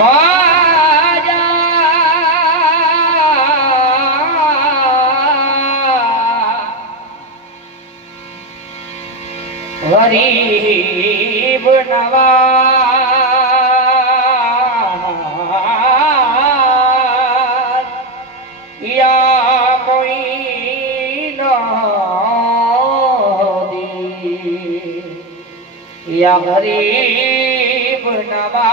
ख्वाजा गरीब नवाज या कोई नदी या गरीब नवाज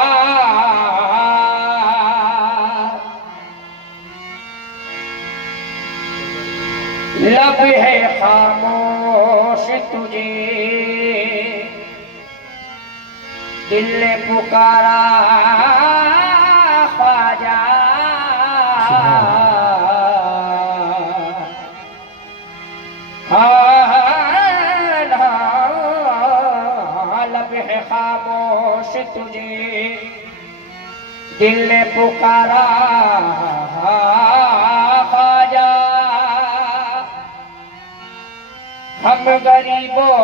लब है खामोश तुझे दिल ने पुकारा ख्वाजा लब है खामोश तुझे दिल ने पुकारा ख्वाजा हम गरीबों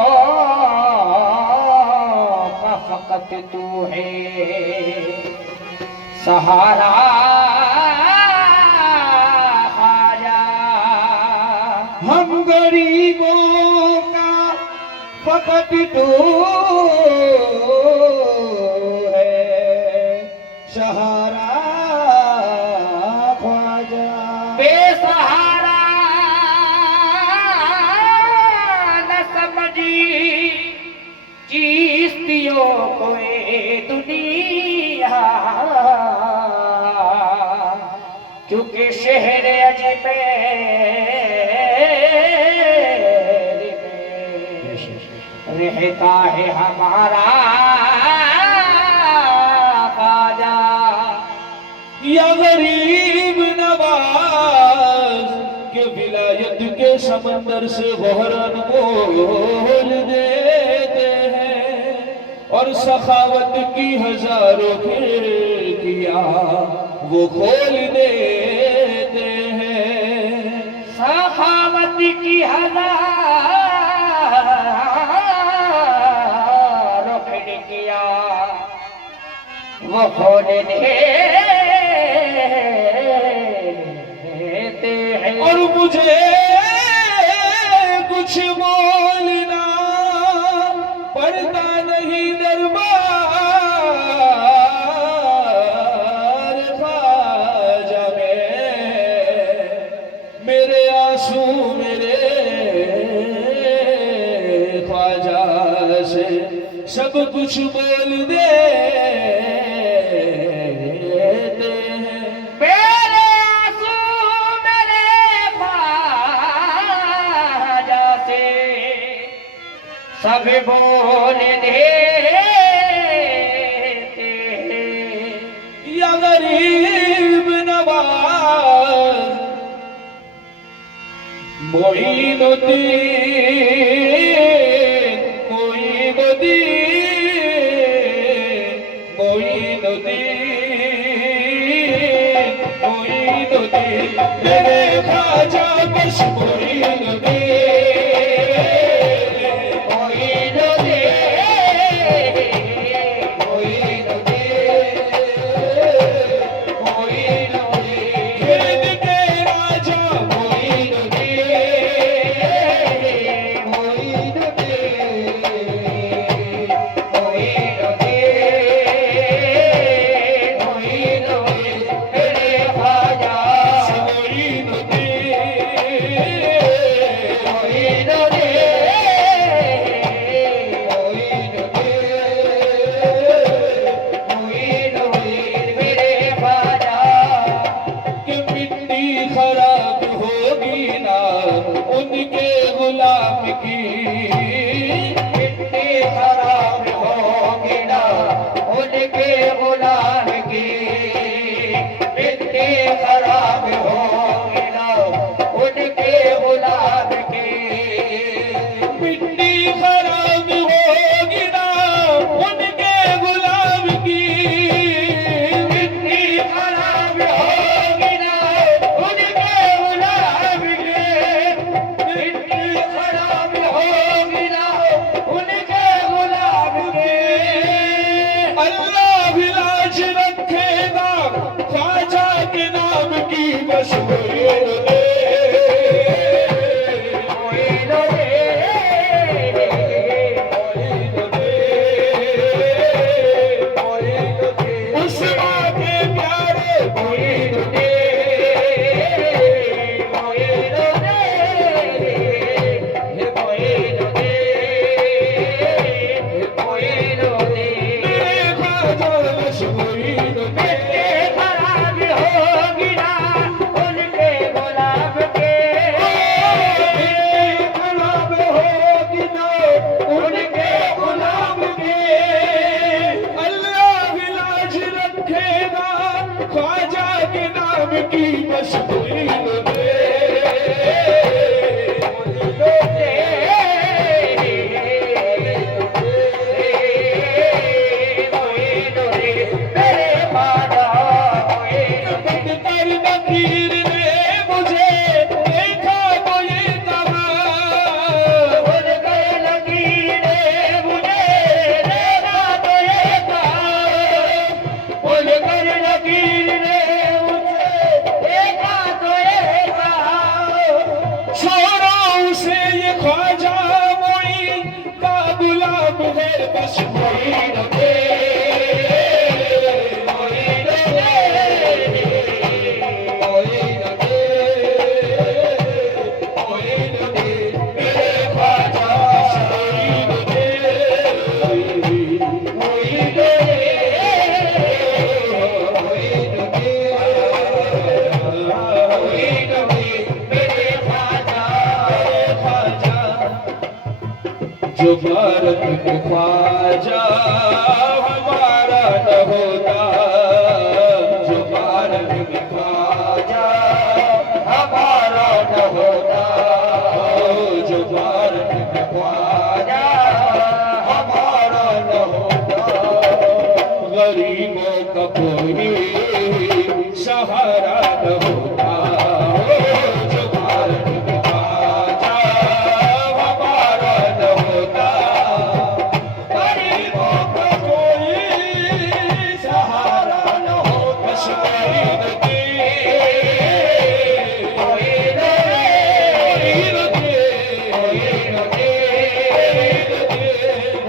का फकत तू है सहारा ख्वाजा हम गरीबों का फकत तू है सहारा ख्वाजा बेसहारा न समझी चिश्तियों को ये दुनिया क्योंकि शहर अजमेर में रहता है हमारा ख्वाजा या गरीब नवाज के विलायत के समंदर से बहरन बोल देते हैं और सखावत की हजारों खिड़कियां वो खोल देते हैं सखावत की हजारों खिड़कियां वो खोल देते हैं और मुझे कुछ बोलना पड़ता नहीं दरबार ख्वाजा में मेरे आंसू मेरे ख्वाजा से सब कुछ बोल देते हैं मेरे आंसू मेरे ख्वाजा से सब बोल देते हैं या गरीब नवाज मोइनुद्दीन मोइनुद्दीन मेरे ख्वाजा बस बस मोइन दे मोइन दे उस माँ के प्यारे मोइन दे मोइन दे मोइन दे मोइन दे मेरे ख्वाजा बस मोइन दे खराब होगी ना उनके गुलाब के खराब होगी ना उनके गुलाब के अल्लाह इलाज रखेगा ख्वाजा के नाम की बस मोइन दे बदतर नकीर ने मुझे देखा तो ये कहा छोड़ो उसे ये ख्वाजा मोइन का गुलाम है बस मोइन दे मोइन दे मोइन दे मोइन दे मेरे ख्वाजा बस मोइन दे मोइन दे मोइन दे मोइन दे मेरे ख्वाजा जो भारत के ख्वाजा हमारा न होता जो भारत के ख्वाजा हमारा न होता जो भारत के ख्वाजा हमारा न होता गरीबों का कोई सहारा न होता जो भारत के ख्वाजा हमारा न होता गरीबों का कोई सहारा न होता बस मोइन दे मोइन दे मोइन दे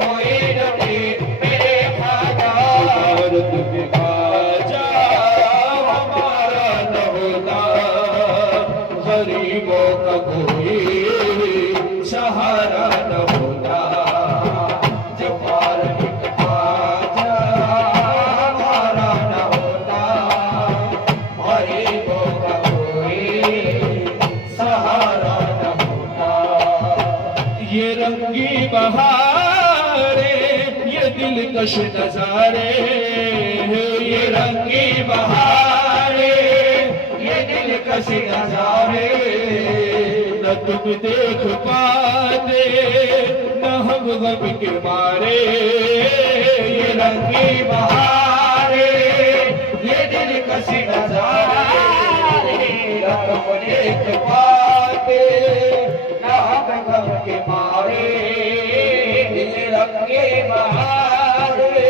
मोइन दे मेरे ख्वाजा भारत के ख्वाजा हमारा न होता गरीबों का कोई सहारा न होता जो भारत के ख्वाजा हमारा न होता गरीबों का कोई सहारा न होता ये रंगी बहारे ये दिलकश नजारे ये रंगी बहारे ये दिलकश नजारे न तुम देख पाते न हम गम के मारे ये रंगी बहारे ये दिलकश नजारे न तुम देख पाते न हम गम के मारे ये रंगी बहारे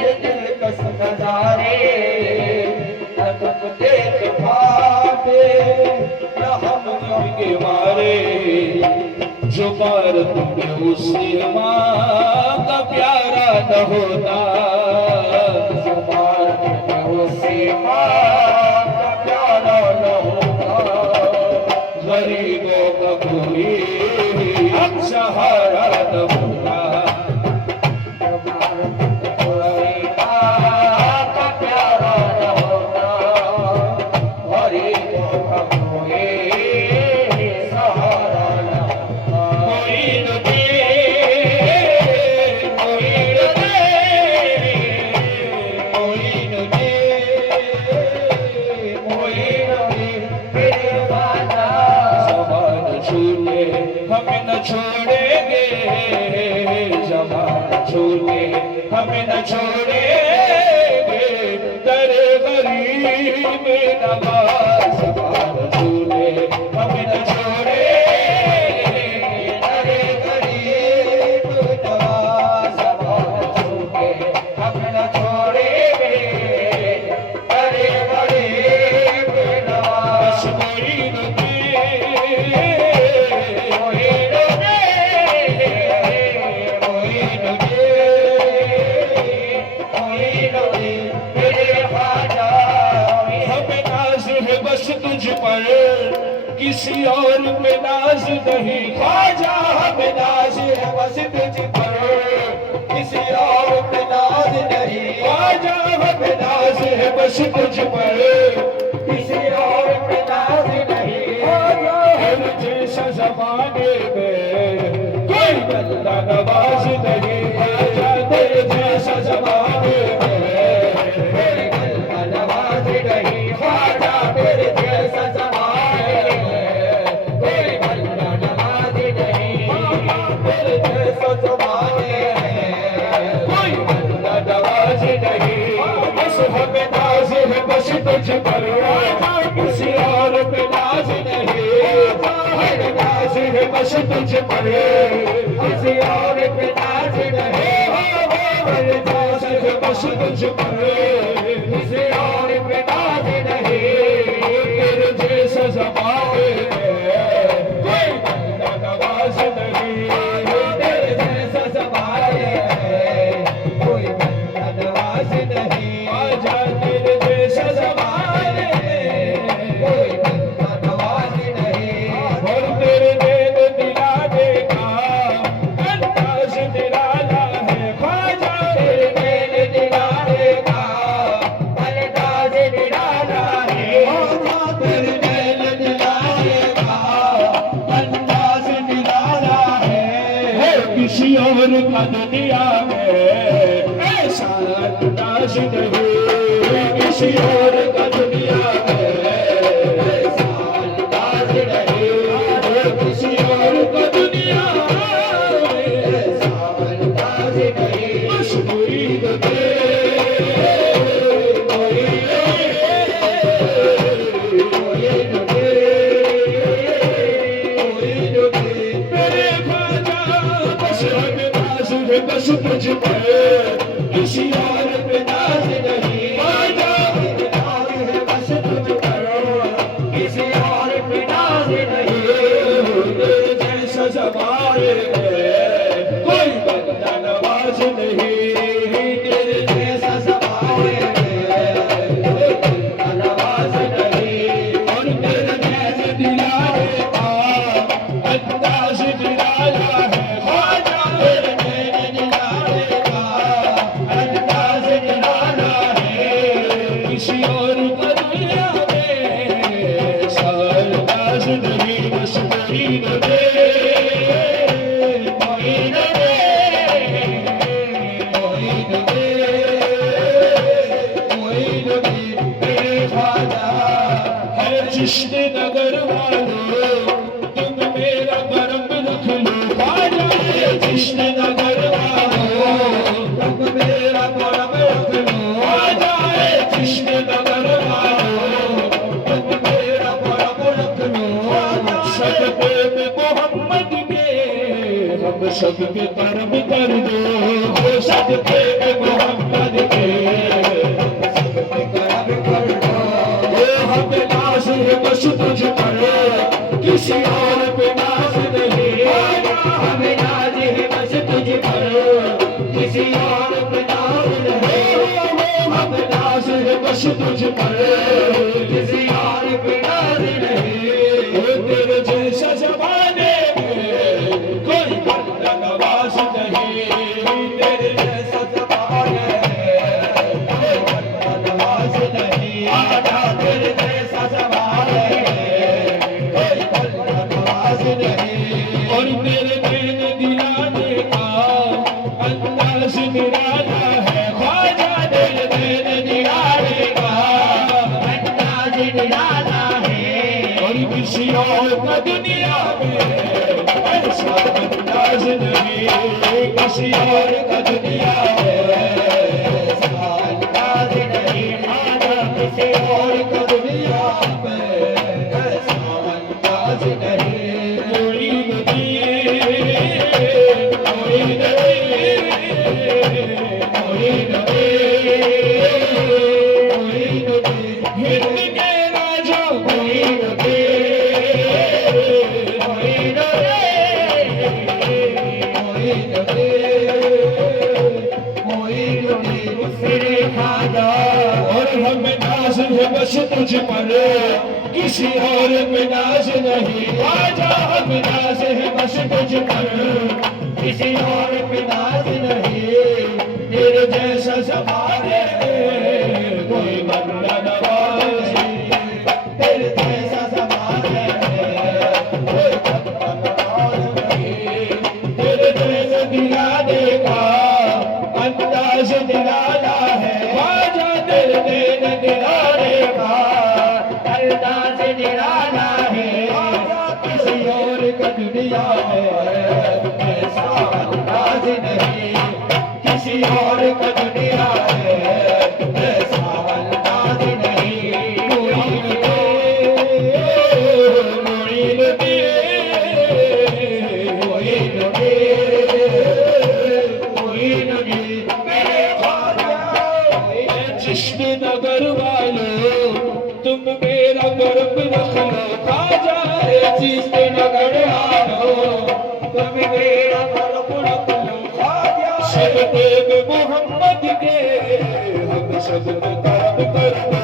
ये दिलकश नजारे न तुम देख पाते न हम गम के मारे जो भारत में उसी माँ का प्यारा न होता जो भारत में उसी माँ का प्यारा न होता गरीबों का कोई सहारा न होता मोइन दे मोइन दे मोइन दे ज़बान छूटे हम न छोड़ेंगे ज़बान छूटे हम न छोड़ेंगे दर गरीब नवाज़ ज़बान छूटे हम न छोड़ेंगे दर गरीब नवाज़ ज़बान छूटे हम न छोड़ेंगे दर गरीब नवाज़ मेरे ख्वाजा हमें नाज है बस तुझ पर, किसी और पे नाज नहीं ख्वाजा। हमें नाज है बस तुझ पर, किसी और पे नाज नहीं ख्वाजा। हमें नाज है बस तुझ पर, किसी और पे नाज नहीं हर जैसा जमाने में कोई बंदा नवाज नहीं ख्वाजा। तेरे जैसा जमाने में कोई बंदा नवाज नहीं ख्वाजा तेरे जैसा ज़माने में कोई बंदा नवाज नहीं तेरे जैसा जमाने में कोई बंदा नवाज नहीं। बस हमें नाज है बस तुझ पर, किसी और पे नाज नहीं। हमें नाज है बस तुझ पर, किसी और पे नाज नहीं तेरे नाज है बस तुझ पर, किसी और पे नाज नहीं तेरे जैसा जमाने में कोई बंदा नवाज नहीं। तेरे जैसा ज़माने में कोई बंदा नवाज नहीं आजा तेरे जैसा जमाने में कोई बंदा नवाज नहीं और तेरे नैन दिलाने का अंदाज निराला है ख्वाजा। तेरे नैन दिलाने का अंदाज निराला है तेरे नैन दिलाने का अंदाज निराला है। किसी और का दुनिया में ऐसा अंदाज नहीं, किसी और का दुनिया में ऐसा अंदाज नहीं, किसी और का दुनिया में ऐसा अंदाज नहीं बस मुरीद के मेरे ख्वाजा बस हमें नाज है बस तुझ पर, किसी और पे नाज नहीं ख्वाजा। नाज है बस तुझ पर किसी और पे नाज नहीं तेरे जैसा जमाने में कोई बंदा नवाज नहीं। तेरे जैसा ज़माने में कोई बंदा नवाज नहीं और तेरे नैन दिलाने का अंदाज निराला है ख्वाजा। तेरे नैन दिलाने का अंदाज निराला है किसी और का दुनिया में ऐसा अंदाज नहीं। बस मुरीद दे मोइन दे मोइन दे मोइन दे मेरे ख्वाजा है जिश्न नगर वालों तुम मेरा करम रख लो ख्वाजा। है जिश्न नगर वालों तुम मेरा करम रख लो ख्वाजा। है जिश्न नगर वालों तुम मेरा करम रख लो सदके में मोहम्मद के हम सबके कर्म कर दो। सदके में मोहम्मद के करम कर दो हमें नाज है बस तुझ पर, किसी और पे नाज नहीं। हमें नाज है बस तुझ पर किसी और पे नाज नहीं हमें नाज है बस तुझ पर, किसी और पे नाज नहीं तेरे जैसा जमाने में कोई बंदा नवाज नहीं। तेरे जैसा ज़माने में कोई बंदा नवाज नहीं आजा तेरे जैसा ज़माने में कोई बंदा नवाज नहीं और तेरे नैन दिलाने का अंदाज निराला है ख्वाजा। तेरे नैन दिलाने का अंदाज निराला है और किसी और का दुनिया में ऐसा अंदाज नहीं। किसी और का दुनिया में ऐसा अंदाज नहीं माना किसी और को दुनिया में ऐसा अंदाज नहीं कोई नहीं, कोई नहीं, कोई नहीं, कोई नहीं हिंद के राजा कोई नहीं कोई नहीं कोई नहीं है बस तुझ पर, किसी और पे नाज नहीं। ख्वाजा हम नाज है बस तुझ पर, किसी और पे नाज नहीं। तेरे जैसा ज़माने में कोई बंदा नवाज़। तेरे जैसा ज़माने में कोई बंदा नवाज़ नहीं। तेरे जैसे दिलाने का अंदाज निराला है। ख्वाजा तेरे देन दिलाने का अंदाज़ निराला है। किसी और का दुनिया में ऐसा अंदाज नहीं। किसी और का दुनिया में ऐसा अंदाज नहीं। जिश्न नगर वालों तुम मेरा गर्व रख लो। ख्वाजा जिसके नगर वालों तुम मेरा गर्व रख लो। सब देव मोहम्मद के हम सब पे कर्म कर दो।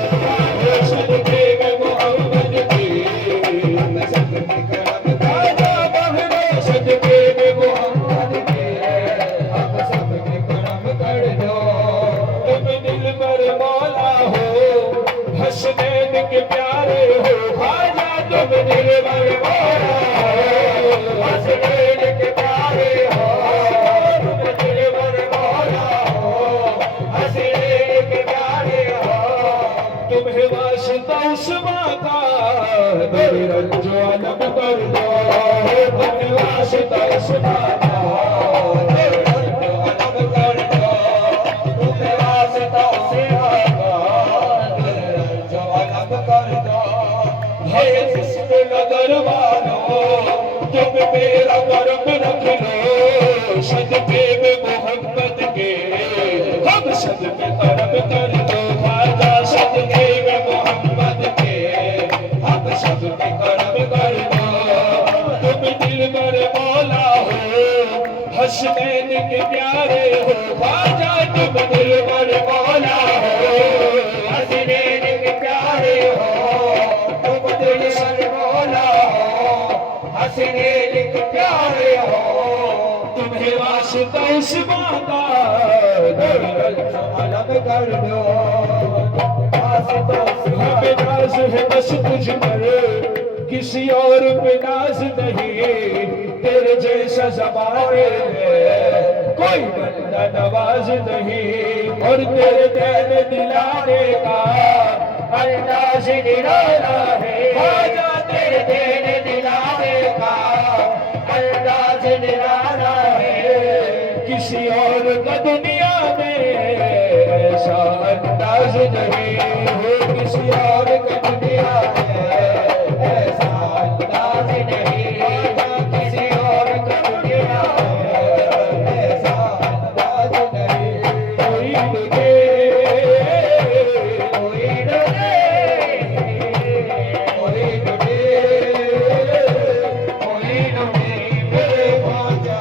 सब देव मोहम्मद के हम सब पे करम कर ख्वाजा बहरे सदके में मोहम्मद के। हम सब पे करम कर दो। तुम दिल पर मौला हो, हसनैन के प्यारे हो। ख्वाजा तुम दिल पर मौला हो, हसनैन के प्यारे हो। तुम दिल पर मौला हो। हसनैन के प्यारे हो। तुम्हें वास्ता उस्मा का मेरे रंजो अलग कर दो। तुम्हें वास्ता उस्मा का मेरे रंजो अलग कर दो। तुम्हें वास्ता उस्मा का मेरे रंजो अलग कर दो। है जिसके नगर वालों तुम मेरा गर्व रख लो। सदके में मोहम्मद के हम सब पे कर्म कर दो। ख्वाजा सदके में मोहम्मद के हम सब पे करम कर दो। तुम दिल पर मौला हो, हसनैन के प्यारे हो। ख्वाजा तुम दिल पर मौला हो, हसनैन के प्यारे हो। तुम दिल पर मौला हो। हसनैन के प्यारे हो। तुम्हें वास्ता उस्मा का अलग कर दो। वास्ता उस्मा हमें नाज है बस तुझ पर, किसी और पे नाज नहीं। तेरे जैसा ज़माने में कोई बंदा नवाज नहीं। और तेरे देन दिलाने का अंदाज निराला है। ख्वाजा तेरे देन दिलाने का अंदाज निराला है। किसी और का दुनिया में ऐसा अंदाज नहीं हो। किसी और का दुनिया में ऐसा अंदाज नहीं। किसी और का दुनिया में ऐसा अंदाज नहीं। कोई मुझे कोई नहीं। कोई नहीं। कोई नहीं मेरे ख्वाजा।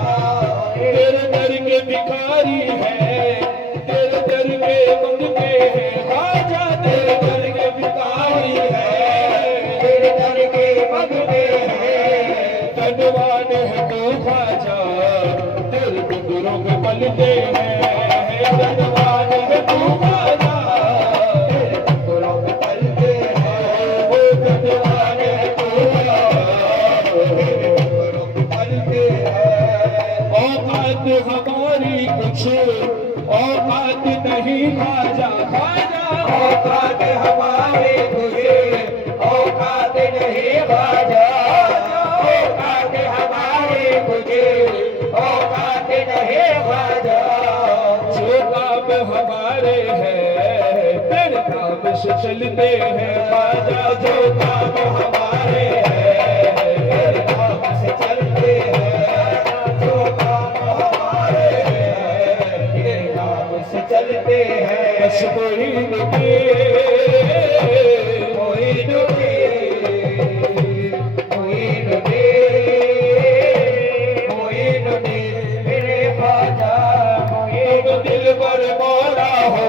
तेरे दर के भिखारी है, तेरे दर के मंगते हैं। ख्वाजा तेरे दर के भिखारी है, तेरे दर के मंगते हैं। धनवान है तो ख्वाजा तेरे टुकड़ों में पलते हैं। धनवान है तू ख्वाजा तेरे टुकड़ों में पलते हैं। वो धनवान है तू तेरे टुकड़ों में पलते हैं। औकात हमारी कुछ औकात नहीं। ख्वाजा ख्वाजा औकात हमारे तुझे औकात नहीं ख्वाजा। औकात हमारे तुझे औकात नहीं ख्वाजा। जो काम हमारे हैं तेरे नाम से चलते हैं। ख्वाजा जो काम हमारे हैं तेरे नाम से चलते हैं। जो काम हमारे हैं तेरे नाम से चलते हैं। बस कोई नहीं कोई नहीं। कोई नहीं। कोई नहीं मेरे ख्वाजा। कोई तुम दिल पर मौला हो,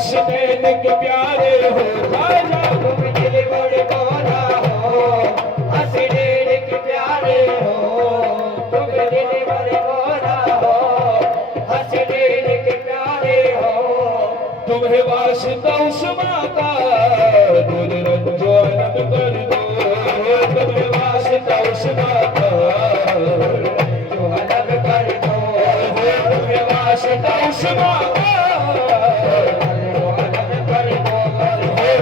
बस नैन के प्यारे हो ख्वाजा तुम दिल बड़े भोला हो, हंसने के प्यारे हो। तुम दिल बड़े भोला हो, हंसने के प्यारे हो। तुम्हें वास्ता उस माँ का दूध रंजो अनब कर दो तुम्हें वास्ता उस माँ का जो अलग कर दो, तुम्हें वास्ता उस माँ का जो अलग कर दो,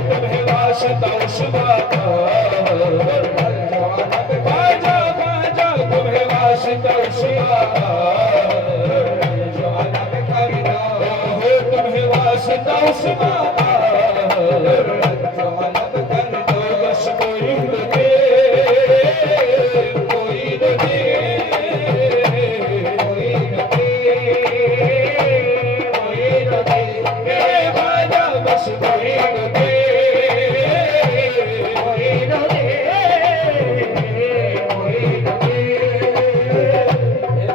तुम्हें वास्ता उस माँ का जो अलग ख्वाजा ख्वाजा तुम्हें वास्ता उस माँ का जो अलग कर दो, तुम्हें वास्ता उस माँ का जो अलग कर दो। बस कोई न दे कोई न दे कोई न दे, कोई न दे, मेरे ख्वाजा बस कोई न दे कोई न दे, कोई न दे,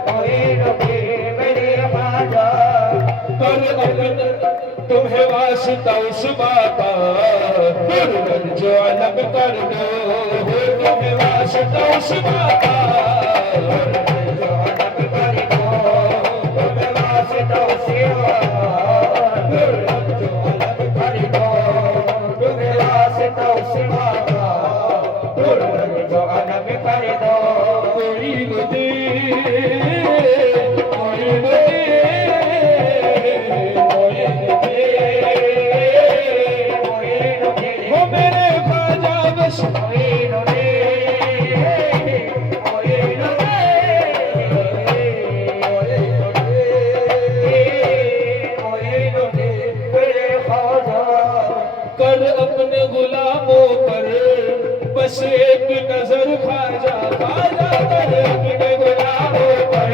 कोई न दे मेरे ख्वाजा। कर अपन तुम्हें वास्ता उस बाबा जो अलग कर दो तुम्हें वास्ता उस बाबा जो अलग कर दो, तुम्हें वास्ता उसे जो अलग कर दो, तुम्हें वास्ता उसे जो अलग कर दो। कोई न दे कोई न दे कोई न दे हो मेरे ख्वाजा बस कर अपने गुलामों पर बस एक नजर ख्वाजा ख्वाजा कर अपने गुलामों पर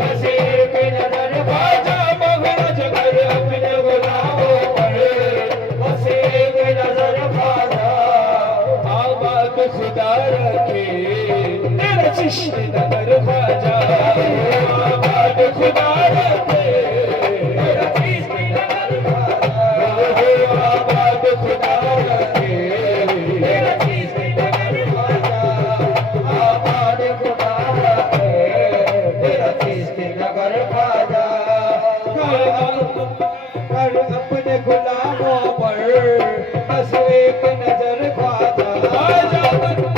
बस एक नजर ख्वाजा मगरज कर अपने गुलामों पर बस एक नजर ख्वाजा आबाद खुदा रखे तेरा चिश्त नजर ख्वाजा आबाद खुदा रखे तेरा चिश्त नजर ख्वाजा आबाद खुदा रखे तेरा चिश्त नजर ख्वाजा आबाद खुदा रखे, तेरा चिश्त नगर ख्वाजा। कर अपने गुलामों पर बस एक नजर ख्वाजा।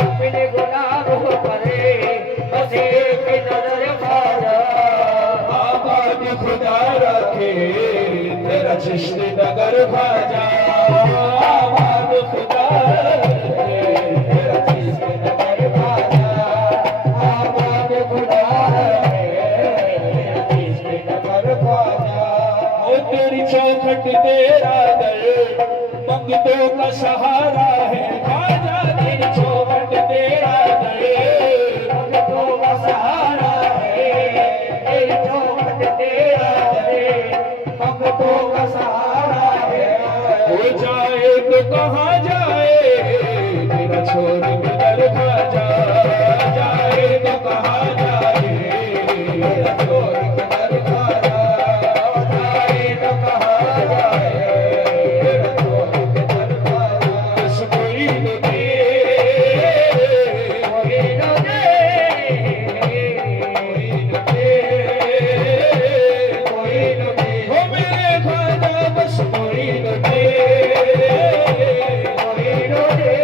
अपने गुलामों पर बस एक नजर ख्वाजा। आबाद खुदा रखे तेरा चिश्त नगर ख्वाजा आबाद खुदा रखे तेरा चिश्त नगर ख्वाजा। आबाद खुदा रखे, तेरा चिश्त नगर ख्वाजा। ओ तेरी चौखट तेरा दर मंगतों का सहारा है ख्वाजा तेरी चौखट तेरा दर भक्तों का सहारा है, तेरी चौखट तेरा है, भक्तों का सहारा है। हो जाए तो कहाँ जाए तेरा छोड़ किधर ख्वाजा जाए तो कहाँ जाए तेरा छोड़ किधर ख्वाजा, जाए तो कहाँ जाए, तेरा छोड़ किधर ख्वाजा। बस कोई न दे कोई न दे, कोई न दे, कोई न दे, हो मेरे ख्वाजा बस कोई न दे कोई न दे,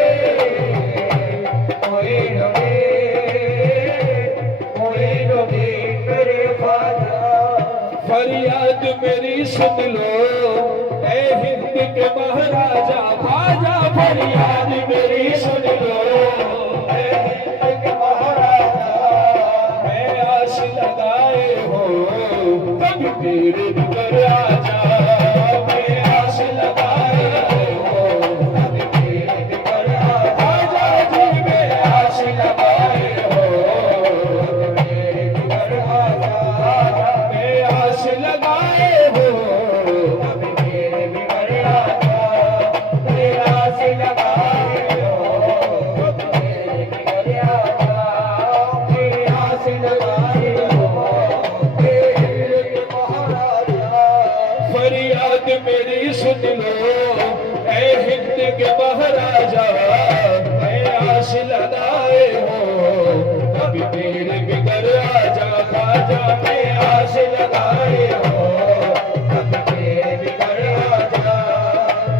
कोई न दे, कोई न दे मेरे ख्वाजा। फरियाद मेरी सुन लो ए हिंद के महाराजा ख्वाजा फरियाद मेरी सुन लो ऐ हिंद के महाराजा, मैं आस लगाए हो तब मेरे निकर आजा मैं आस लगाए हो अब मेरे निकर आजा। ख्वाजा जी मैं आस लगाए हो मेरे निकर आजा, मैं आस लगाए हो अब मेरे निकर आजा। तेरा से लगाए हो, मेरे निकर आजा। तेरा से लगाए हो, तेरे महाराजा। फरियाद सुन लो ऐ हिंद के महाराजा, मैं आस लगाए हो कभी मेरे बिगड़ आजा खाजा, मैं आस लगाए हो कभी मेरे बिगड़ आजा।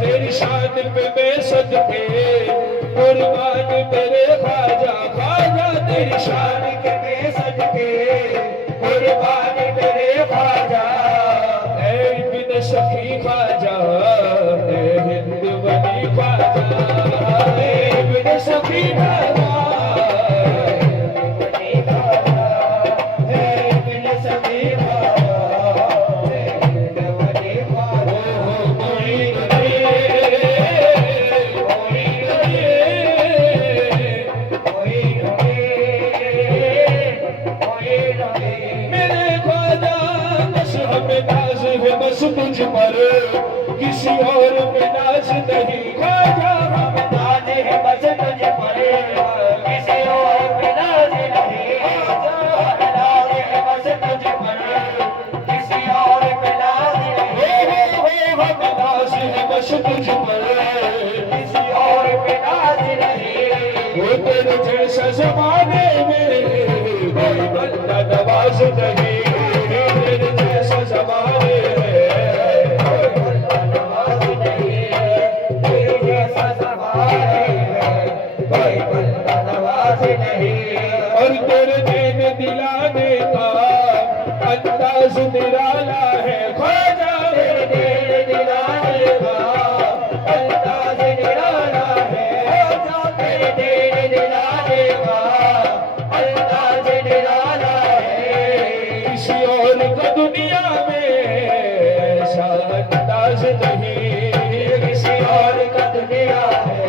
तेरी शान पे मैं सदके कुर्बान तेरे खाजा, खाजा तेरी शान के मैं सदके कुर्बान तेरे खाजा। ऐ बिन सखी खाजा, ऐ हिंद बनी खाजा, ऐ बिन सखी खाजा, बनी खाजा, है बिन सखी खाजा, है बनी खाजा। कोई नहीं, कोई नहीं, कोई नहीं, मेरे ख्वाजा बस हमें नाज है बस तुझ पर, किसी और पे नाज नहीं ख्वाजा हमें नाज है बस तुझ पर, किसी और पे नाज नहीं। नाज है बस तुझ पर, किसी और पे नाज नहीं। हमें नाज है बस तुझ पर, किसी और पे नाज नहीं। वो तेरे जैसा जमाने में कोई बंदा नवाज नहीं, तेरे जैसा जमाने में नवाज नहीं, तेरे जैसा ज़माने में कोई बंदा नवाज नहीं। और तेरे देन दिलाने का अंदाज निराला है ख्वाजा, तेरे दिल दिलाने का अंदाज निराला है। तेरे दिल दिलाने का अंदाज निराला है। किसी और का दुनिया में ऐसा अंदाज नहीं, किसी और का दुनिया है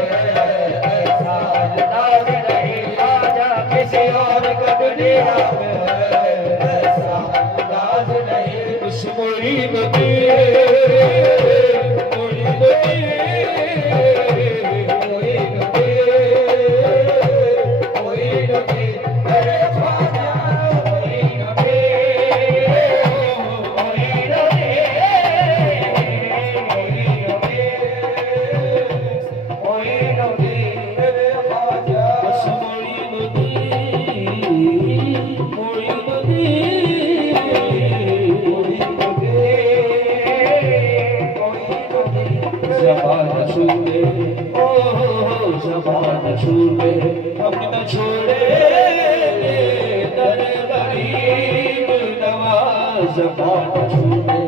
ऐसा अंदाज नहीं। आजा किसी और का दुनिया में ऐसा अंदाज नहीं। उस मोइन दे मोइन दे कोई नहीं, कोई नहीं, अरे ख्वाजा कोई नहीं, कोई नहीं, कोई नहीं, अरे ख्वाजा। बस मोइन दे मोइन दे ज़बान छूले ओ ज़बान छूले हम न छोड़े दर गरीब नवाज ज़बान छूले